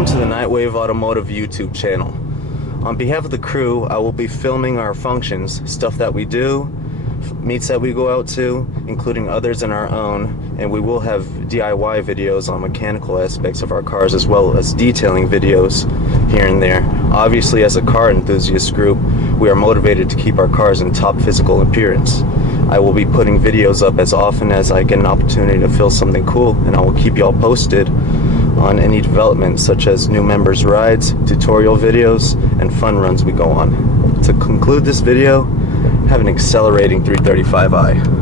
Welcome to the Nightwave Automotive YouTube channel. On behalf of the crew, I will be filming our functions, stuff that we do, meets that we go out to, including others in our own, and we will have DIY videos on mechanical aspects of our cars as well as detailing videos here and there. Obviously, as a car enthusiast group, we are motivated to keep our cars in top physical appearance. I will be putting videos up as often as I get an opportunity to film something cool, and I will keep y'all posted on any developments such as new members rides, tutorial videos, and fun runs we go on. To conclude this video, have an accelerating 335i.